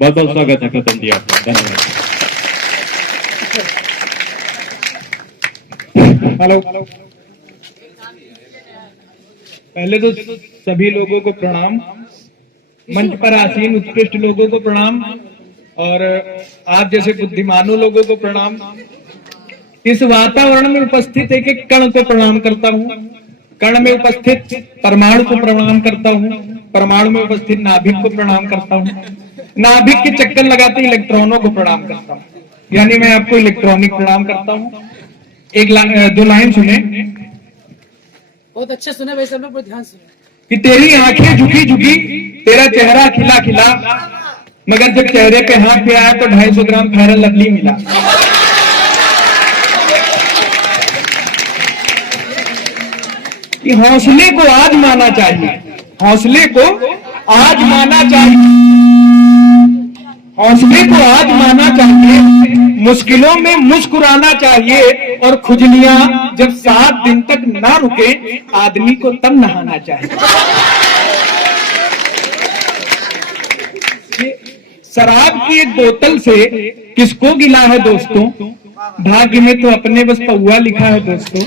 बहुत बहुत स्वागत है कदम जी आपका, धन्यवाद। हेलो, पहले तो सभी लोगों को प्रणाम, मंच पर आसीन उत्कृष्ट लोगों को प्रणाम और आप जैसे बुद्धिमानों लोगों को प्रणाम। इस वातावरण में उपस्थित एक एक कण को प्रणाम करता हूँ। कण में उपस्थित परमाणु को प्रणाम करता हूँ, परमाणु में उपस्थित नाभिक को प्रणाम करता हूँ, नाभिक के चक्कर लगाते इलेक्ट्रॉनों को प्रणाम करता हूँ। यानी मैं आपको इलेक्ट्रॉनिक प्रणाम करता हूँ। दो लाइन सुने, बहुत अच्छा सुना भाई साहब, पर ध्यान सुने कि तेरी आंखें झुकी झुकी, तेरा चेहरा खिला खिला, मगर जब चेहरे पे हाथ पे आया तो 250 ग्राम फेयर लवली मिला। कि हौसले को आज माना चाहिए, हौसले को आज माना चाहिए, हौसले को आज माना चाहिए, मुश्किलों में मुस्कुराना चाहिए और खुजलियां जब 7 दिन तक ना रुके आदमी को तब नहाना चाहिए। शराब की एक बोतल से किसको गिला है दोस्तों, भाग्य में तो अपने बस पौआ लिखा है दोस्तों।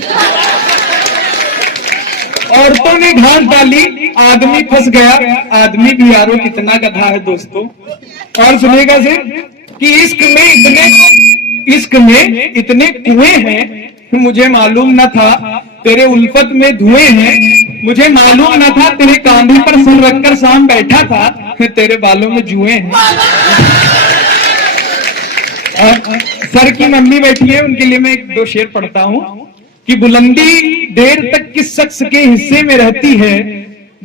औरतों ने घास डाली, आदमी फंस गया, आदमी भी यारो कितना गधा है दोस्तों। और सुनेगा सिर्फ कि इश्क में इतने कुएं हैं, मुझे मालूम न था तेरे उल्फत में धुएं हैं, मुझे मालूम न था तेरे कांधे पर सिर रखकर शाम बैठा था, तेरे बालों में जुएं हैं। सर की मम्मी बैठी है, उनके लिए मैं 1-2 शेर पढ़ता हूं कि बुलंदी देर तक किस शख्स के हिस्से में रहती है,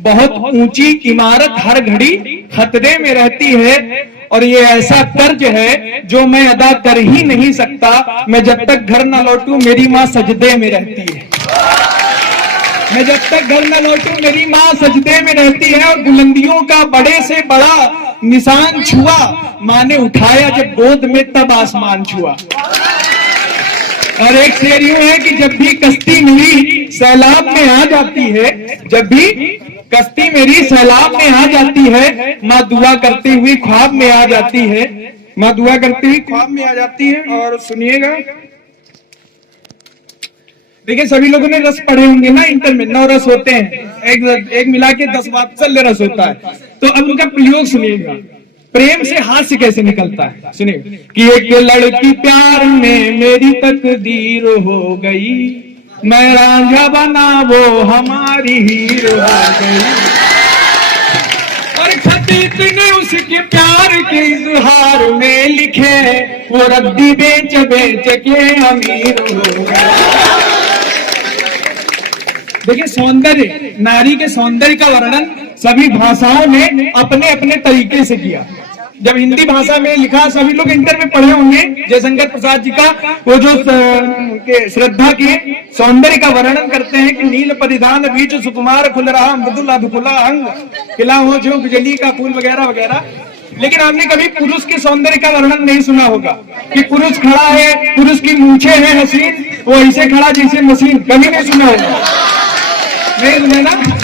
बहुत ऊंची इमारत हर घड़ी खतरे में रहती है, और ये ऐसा कर्ज है जो मैं अदा कर ही नहीं सकता, मैं जब तक घर न लौटूं मेरी माँ सजदे में रहती है, मैं जब तक घर न लौटूं मेरी माँ सजदे में रहती है। और बुलंदियों का बड़े से बड़ा निशान छुआ, माँ ने उठाया जब गोद में तब आसमान छुआ। और एक शेर यूं है कि जब भी कश्ती मेरी सैलाब में आ जाती है, जब भी कश्ती मेरी सैलाब में आ जाती है, माँ दुआ करती हुई ख्वाब में आ जाती है, माँ दुआ करती हुई ख्वाब में आ जाती है। और सुनिएगा, देखिए सभी लोगों ने रस पढ़े होंगे ना, इंटर में 9 रस होते हैं, एक मिला के 10 वात्सल्य रस होता है। तो अब उनका प्रयोग सुनिएगा, प्रेम से हास्य कैसे निकलता है। सुनिए कि एक लड़की प्यार में मेरी तकदीर हो गई, मैं रांझा बना वो हमारी हीर हो गई, और खत इतने उसके प्यार के इजहार में लिखे, वो रद्दी बेच बेच के अमीर हो गए। देखिए सौंदर्य, नारी के सौंदर्य का वर्णन सभी भाषाओं ने अपने अपने तरीके से किया। जब हिंदी भाषा में लिखा, सभी लोग इंटर में पढ़े होंगे, जयशंकर प्रसाद जी का वो जो श्रद्धा के सौंदर्य का वर्णन करते हैं कि नील परिधान बीच सुकुमार खुल रहा मृदुल अधकुला अंग, खिला हो जो बिजली का फूल वगैरह वगैरह। लेकिन आपने कभी पुरुष के सौंदर्य का वर्णन नहीं सुना होगा कि पुरुष खड़ा है, पुरुष की मूछें हैं हसीन, वो ऐसे खड़ा जैसे मशीन, कभी नहीं सुना होगा, नहीं सुना ना।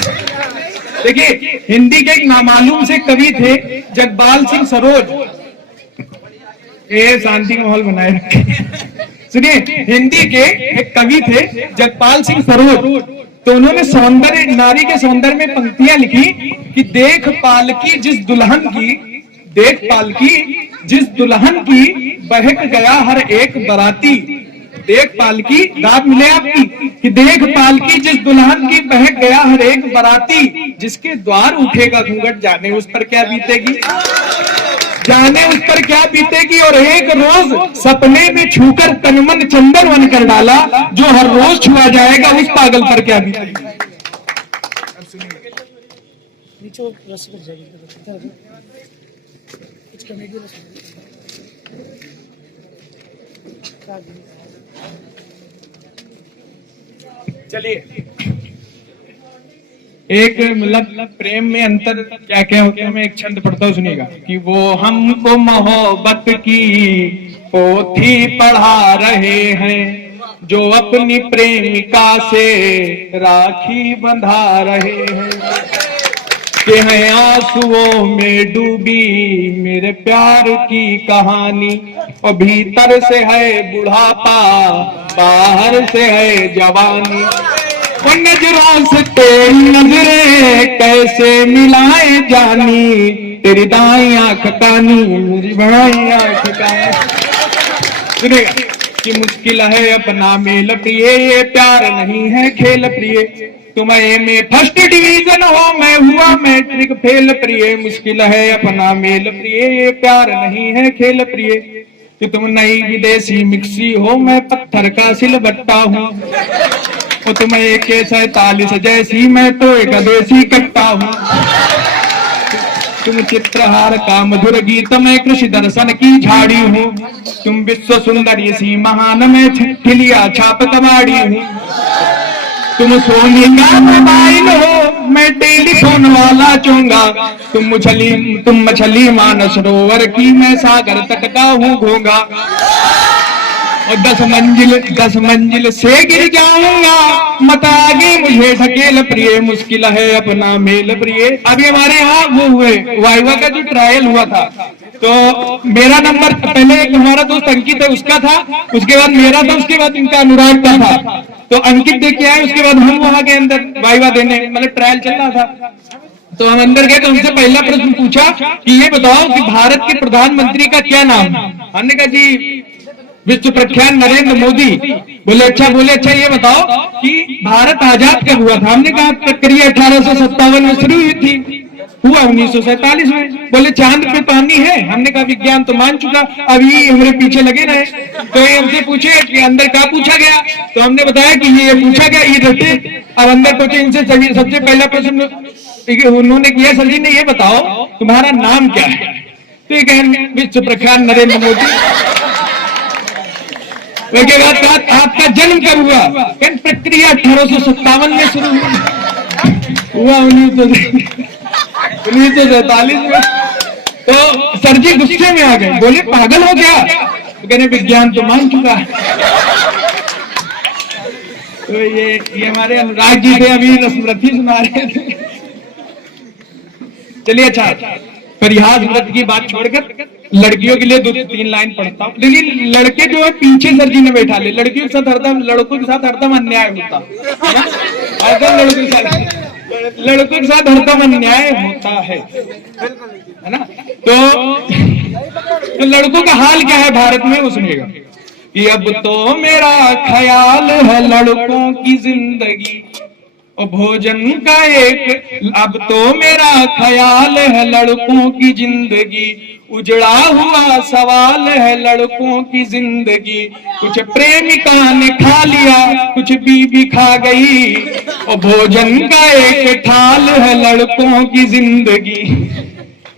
देखिए हिंदी के एक नामालूम से कवि थे जगपाल सिंह सरोज, ये शांति माहौल बनाए रखे। सुनिए हिंदी के एक कवि थे जगपाल सिंह सरोज, तो उन्होंने सौंदर्य, नारी के सौंदर्य में पंक्तियां लिखी कि देख पालकी जिस दुल्हन की, देख पालकी जिस दुल्हन की, बहक गया हर एक बराती। देख पालकी, रात मिले आपकी, कि देख पालकी जिस दुल्हन की, बहक गया हर एक बराती, जिसके द्वार उठेगा घूंघट जाने उस पर क्या बीतेगी, जाने उस पर क्या बीतेगी। और एक रोज सपने में छूकर तनमन चंदन वन कर डाला, जो हर रोज छुआ जाएगा उस पागल पर क्या बीतेगी। चलिए एक मतलब प्रेम में अंतर क्या क्या होते हैं, मैं एक छंद पढ़ता हूँ, सुनिएगा कि वो हमको मोहब्बत की पोथी पढ़ा रहे हैं, जो अपनी प्रेमिका से राखी बंधा रहे हैं। कि हैं आंसुओं में डूबी मेरे प्यार की कहानी, और भीतर से है बुढ़ापा बाहर से है जवानी, और नजरों से तेरी नजरें कैसे मिलाए जानी, तेरी दाई आंख कानी मेरी बाई आंख कानी। सुनेगा कि मुश्किल है अपना मेल प्रिय, ये प्यार नहीं है खेल प्रिय, तुम में फर्स्ट डिवीजन हो मैं हुआ मैट्रिक फेल प्रिय, मुश्किल है अपना मेल प्रिय, ये प्यार नहीं है खेल प्रिय, कि तुम नई विदेशी मिक्सी हो मैं पत्थर का सिलबट्टा हूँ, और तुम AK-47 जैसी मैं तो एक देसी कट्टा हूँ, तुम चित्रहार का मधुर गीत मैं कृषि दर्शन की झाड़ी हूँ, तुम विश्व सुंदरी सी महान मैं छिटकिलिया छाप कबाड़ी हूँ, तुम सोनी का मोबाइल हो मैं टेलीफोन वाला चूंगा, तुम मछली मानस सरोवर की मैं सागर तक का हूँ घोंगा, और 10 मंजिल से गिर जाऊंगा मत आगे मुझे ढकेल प्रिय, मुश्किल है अपना मेल प्रिय। अभी हमारे यहाँ वो हुए वाइवा का जो ट्रायल हुआ था, तो मेरा नंबर पहले एक हमारा दोस्त अंकित है उसका था, उसके बाद मेरा था, उसके बाद इनका अनुराग का था, तो अंकित देख के आए, उसके बाद हम वहां के अंदर वाइवा देने, मतलब ट्रायल चल रहा था, तो हम अंदर गए तो हमसे पहला प्रश्न पूछा कि ये बताओ कि भारत के प्रधानमंत्री का क्या नाम है। हमने कहा जी विश्व प्रख्यात नरेंद्र मोदी। बोले अच्छा ये बताओ कि भारत आजाद कब हुआ था। हमने कहा प्रक्रिया 1857 में शुरू हुई थी, हुआ 1947 में। बोले चांद पे पानी है। हमने कहा विज्ञान तो मान चुका, अभी हमारे पीछे लगे रहे। तो ये हमसे पूछे कि अंदर क्या पूछा गया, तो हमने बताया कि ये पूछा गया, ये रटे। अब अंदर पहुंचे, इनसे सबसे पहला प्रश्न उन्होंने किया, सर जी ने ये बताओ तुम्हारा नाम क्या है। तो ये कहें विश्व प्रख्यात नरेंद्र मोदी। उसके बाद आपका जन्म कब हुआ, प्रक्रिया 1857 में शुरू हुआ 1947 में। तो सर जी गुस्से में आ गए, बोले पागल हो गया। तो कहने विज्ञान तो मान चुका है। तो ये हमारे अनुराग जी थे, अभी स्मृति सुना रहे थे। चलिए अच्छा, परिहास व्रत की बात छोड़कर लड़कियों के लिए 2-3 लाइन पढ़ता हूँ। लेकिन लड़के जो है पीछे सर जी ने बैठा ले, लड़कियों के साथ हरदम, लड़कों के साथ हरदम अन्याय होता है, हरदम लड़कों के साथ हरदम अन्याय होता है ना। तो लड़कों का हाल क्या है भारत में, वो सुनिएगा कि अब तो मेरा ख्याल है लड़कों की जिंदगी और भोजन का एक, अब तो मेरा ख्याल है लड़कों की जिंदगी, उजड़ा हुआ सवाल है लड़कों की जिंदगी। कुछ प्रेमिका ने खा लिया, कुछ बीबी खा गई, और भोजन का एक थाल है लड़कों की जिंदगी।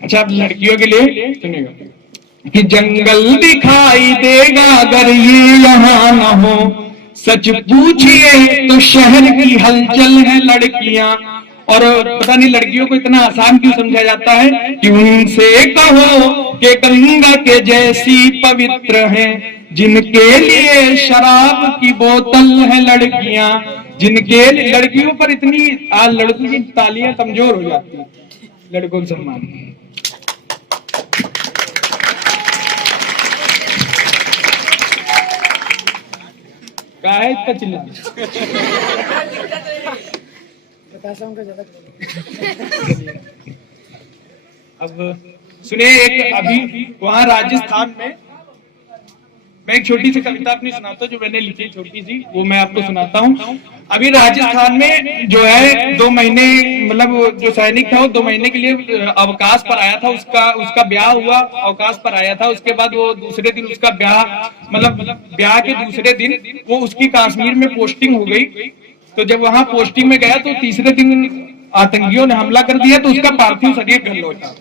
अच्छा, अब लड़कियों के लिए सुनिएगा कि जंगल दिखाई देगा अगर ये यहाँ न हो, सच पूछिए तो शहर की हलचल है लड़कियां। और पता नहीं लड़कियों को इतना आसान क्यों समझा जाता है कि उनसे कहो कि गंगा के जैसी पवित्र हैं, जिनके लिए शराब की बोतल है लड़कियां, जिनके लिए लड़कियों पर इतनी लड़कों की तालियां कमजोर हो जाती है। लड़कों को सम्मान। क्या है इतना चिल्ला? अब सुनिए, एक अभी वहां राजस्थान में मैं एक छोटी सी कविता अपनी सुनाता हूँ जो मैंने लिखी, छोटी सी, वो मैं आपको सुनाता हूँ। अभी राजस्थान में जो है 2 महीने, मतलब जो सैनिक था वो 2 महीने के लिए अवकाश पर आया था, उसका ब्याह हुआ, अवकाश पर आया था। उसके बाद वो दूसरे दिन उसका ब्याह, मतलब ब्याह के दूसरे दिन वो उसकी कश्मीर में पोस्टिंग हो गई। तो जब वहां पोस्टिंग में गया तो तीसरे दिन आतंकियों ने हमला कर दिया, तो उसका पार्थिव शरीर घर लौटा।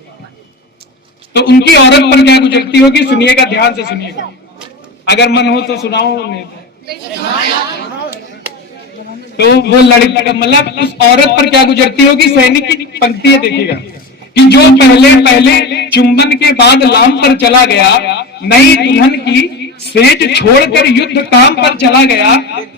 तो उनकी औरत पर क्या गुजरती होगी, सुनिएगा, ध्यान से सुनिएगा, अगर मन हो तो सुनाओ, नहीं तो वो लड़की, मतलब उस औरत पर क्या गुजरती होगी। सैनिक की पंक्ति है, देखिएगा कि जो पहले चुंबन के बाद लाम पर चला गया, नई दुल्हन की सेज छोड़कर युद्ध काम पर चला गया,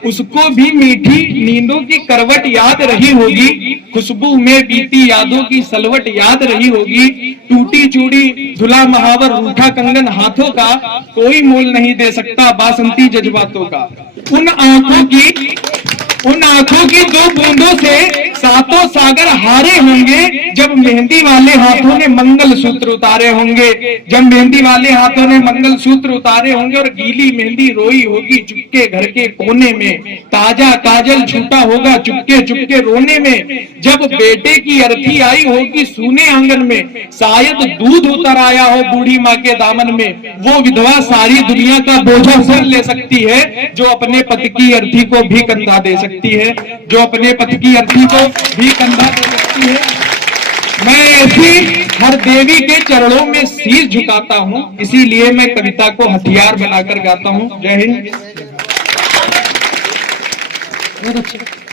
उसको भी मीठी नींदों की करवट याद रही होगी, खुशबू में बीती यादों की सलवट याद रही होगी। टूटी चूड़ी धुला महावर रूठा कंगन हाथों का, कोई मोल नहीं दे सकता बासंती जज्बातों का। उन आंखों की दो बूंदों से सातों सागर हारे होंगे, जब मेहंदी वाले हाथों ने मंगल सूत्र उतारे होंगे, जब मेहंदी वाले हाथों ने मंगल सूत्र उतारे होंगे। और गीली मेहंदी रोई होगी चुपके घर के कोने में, ताजा काजल छूटा होगा चुपके चुपके रोने में। जब बेटे की अर्थी आई होगी सूने आंगन में, शायद दूध उतर आया हो बूढ़ी माँ के दामन में। वो विधवा सारी दुनिया का बोझा सर ले सकती है, जो अपने पति की अर्थी को भी कंधा दे सकती है, जो अपने पति की अर्थी को भी कंधा दे सकती है। मैं ऐसी हर देवी के चरणों में शीश झुकाता हूं, इसीलिए मैं कविता को हथियार बनाकर गाता हूं। जय हिंद। बहुत अच्छा।